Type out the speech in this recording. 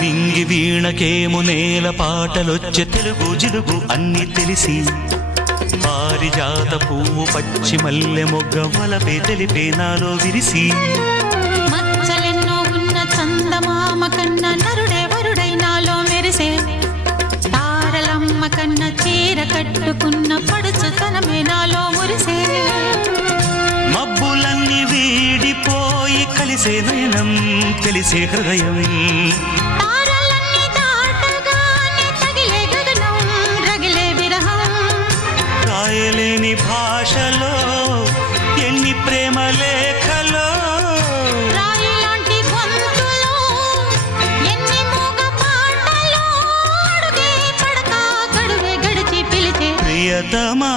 నింగి వీణకేము నేల పాటలొచ్చే తెలుగు జిలుగు అన్ని తెలిసి పారిజాత పువ్వు పచ్చి మల్లె మొగ్గ వలపే తెలిపే నాలో విరిసి మచ్చలెన్నో ఉన్న చందమామ కన్నా నరుడే వరుడై నాలో మెరిసే తారలమ్మ కన్నా చీర కట్టుకున్న పడుచుతనమే నాలో మురిసే మబ్బులన్నీ వీడిపోయి కలిసే నయనం తెలిసే హృదయం తారలన్నీ దాటగానే తగిలే గగనం రగిలే విరహం రాయలేని భాషలో ఎన్ని ప్రేమ లేఖలో రాయిలాంటి గొంతులో ఎన్ని మూగ పాటలో అడుగే పడక గడువే గడిచి పిలిచే ప్రియతమా